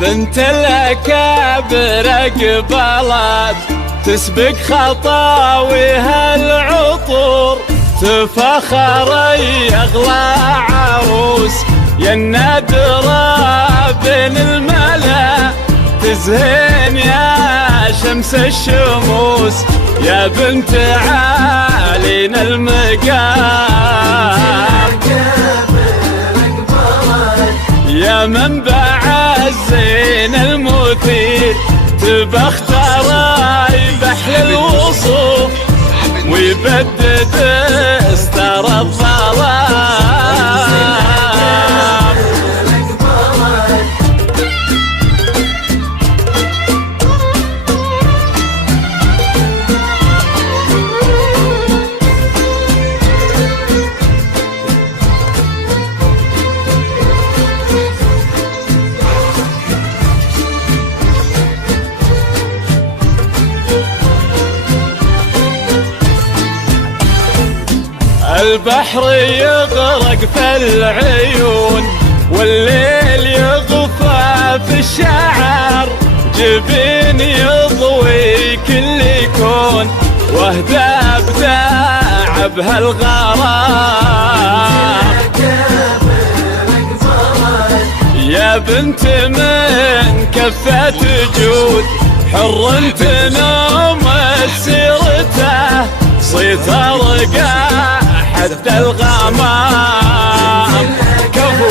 بنت الأكابر أقبلت تسبق خطاويها العطور، تفخر أغلى عروس يا النادرة بين الملا، تزهين يا شمس الشموس يا بنت عالينا المقام، يا منبع الزين المثير تبختر بحل الوصول ويبدد استر الظلام. البحر يغرق في العيون والليل يغفى في الشعر، جبين يضوي كل كون واهدى بداع بهالغرام، يا بنت من كفة جود حر تنوم سيرته، صيت رقع حد الغمام كفو.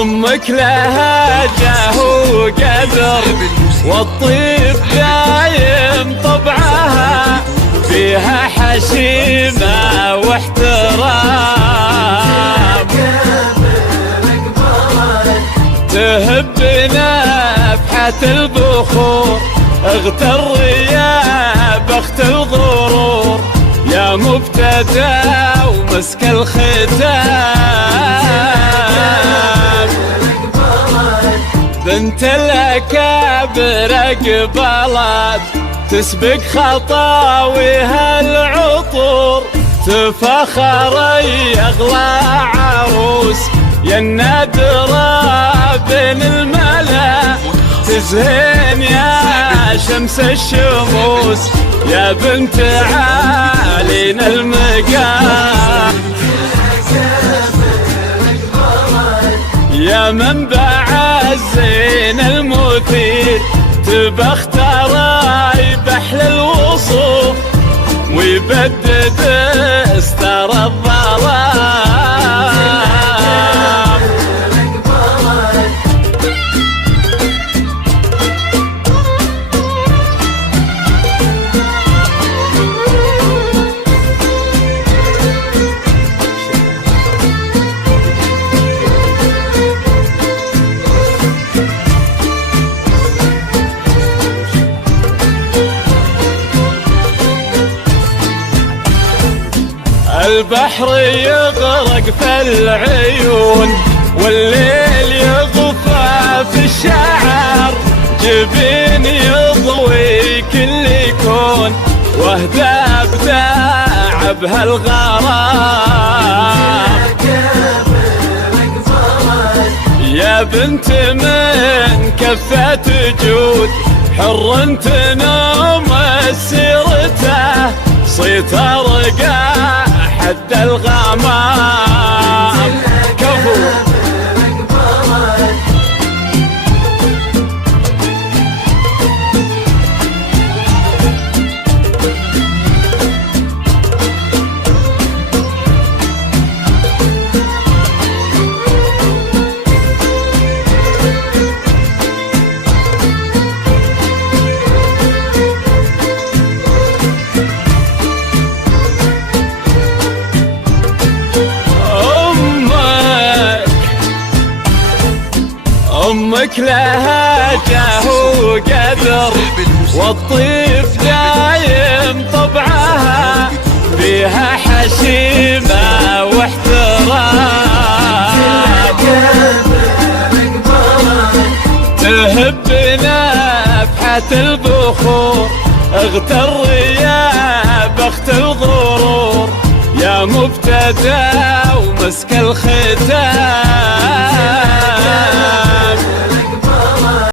أمك لها جاه وقدر والطيب دايم طبعها، فيها حشيمة واحترام، تهب نفحة البخور اغتر يا بخت الغرور، يا مبتدى ومسك الختام، بنت الأكابر أقبلت تسبق خطاويها العطور، تفخر أغلى عروس يا النادرة بين الملا، تزهين يا شمس الشموس يا بنت عالينا المقام، يا منبع الزين المثير تبختر بحل الوصول ويبدد استر الظلام. البحر يغرق في العيون والليل يغفى في الشعر، جبين يضوي كل كون واهدى بداع بهالغرام، يا بنت من كفة جود حر تنوم سيرته، صيت رقع حد الغمام كفو. اسمك لها جاه وقدر، والطيف دايم طبعها فيها حشيمة واحترام. تهب نفحة البخور، اغتر يا بخت الغرور، يا مبتدى ومسك الختام.